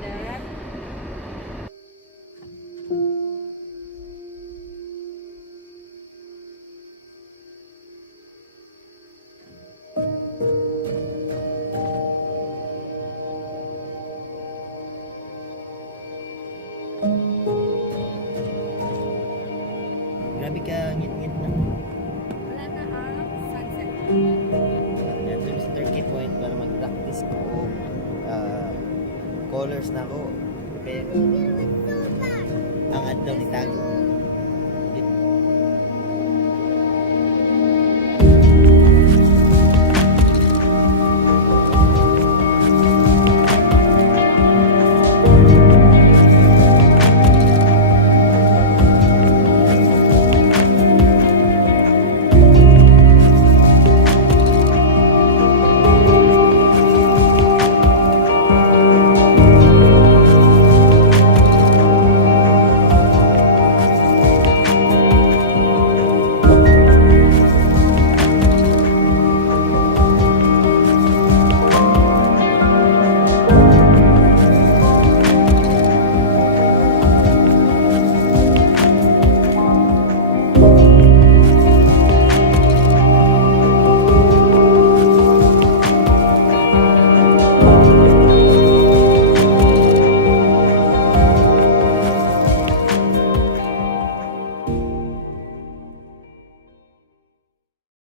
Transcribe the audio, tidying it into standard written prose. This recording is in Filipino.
Dad. Grabe ka, ngit-ngit na. Wala na sunset. Yan to sa Turkey Point para mag-practice ko colors na ako. Pero ang adlaw ni Tago.